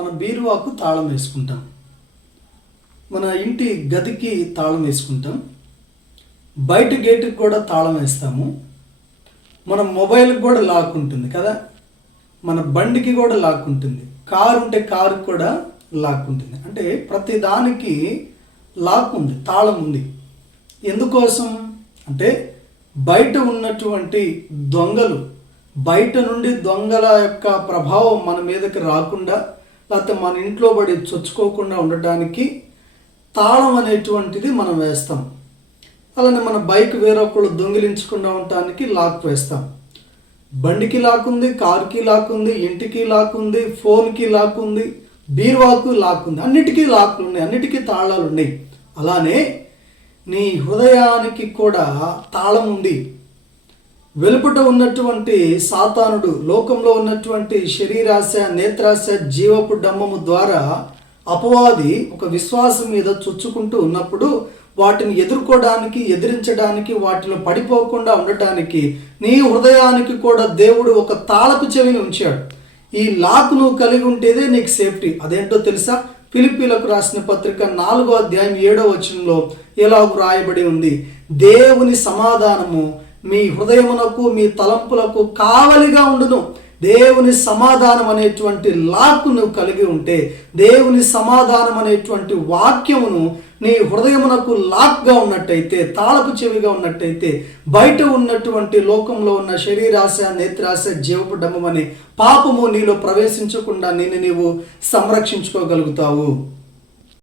మన బీరువాకు తాళం వేసుకుంటాం, మన ఇంటి గదికి తాళం వేసుకుంటాం, బయట గేటుకి కూడా తాళం వేస్తాము, మన మొబైల్కి కూడా లాక్ ఉంటుంది కదా, మన బండికి కూడా లాక్ ఉంటుంది, కారు ఉంటే కారుకి కూడా లాక్ ఉంటుంది. అంటే ప్రతి దానికి లాక్ ఉంది, తాళం ఉంది. ఎందుకోసం అంటే బయట ఉన్నటువంటి దొంగలు, బయట నుండి దొంగల యొక్క ప్రభావం మన మీదకి రాకుండా, లేకపోతే మన ఇంట్లో పడి చొచ్చుకోకుండా ఉండటానికి తాళం అనేటువంటిది మనం వేస్తాం. అలానే మన బైక్ వేరొకళ్ళు దొంగిలించకుండా ఉండటానికి లాక్ వేస్తాం. బండికి లాక్ ఉంది, కారుకి లాక్ ఉంది, ఇంటికి లాక్ ఉంది, ఫోన్కి లాక్ ఉంది, బీరువాకు లాక్ ఉంది. అన్నిటికీ లాక్లు ఉన్నాయి, అన్నిటికీ తాళాలు ఉన్నాయి. అలానే నీ హృదయానికి కూడా తాళం ఉంది. వెలుపట ఉన్నటువంటి సాతానుడు, లోకంలో ఉన్నటువంటి శరీరాశ, నేత్రాశ, జీవపు డంబము ద్వారా అపవాది ఒక విశ్వాసం మీద చొచ్చుకుంటూ ఉన్నప్పుడు వాటిని ఎదుర్కోవడానికి, ఎదిరించడానికి, వాటిలో పడిపోకుండా ఉండటానికి నీ హృదయానికి కూడా దేవుడు ఒక తాళపు చెవిని ఉంచాడు. ఈ లాక్ నువ్వు కలిగి ఉంటేదే నీకు సేఫ్టీ. అదేంటో తెలుసా? ఫిలిప్పీలకు రాసిన పత్రిక 4వ అధ్యాయం 7వ వచనంలో ఎలాగ రాయబడి ఉంది, దేవుని సమాధానము మీ హృదయమునకు, మీ తలంపులకు కావలిగా ఉండును. దేవుని సమాధానం అనేటువంటి లాక్ నువ్వు కలిగి ఉంటే, దేవుని సమాధానం అనేటువంటి వాక్యమును నీ హృదయమునకు లాక్గా ఉన్నట్టయితే, తాళపు చెవిగా ఉన్నట్టయితే, బయట ఉన్నటువంటి లోకంలో ఉన్న శరీరాశ, నేత్రాశ, జీవపు డంబం అనే పాపము నీలో ప్రవేశించకుండా నిన్ను నీవు సంరక్షించుకోగలుగుతావు.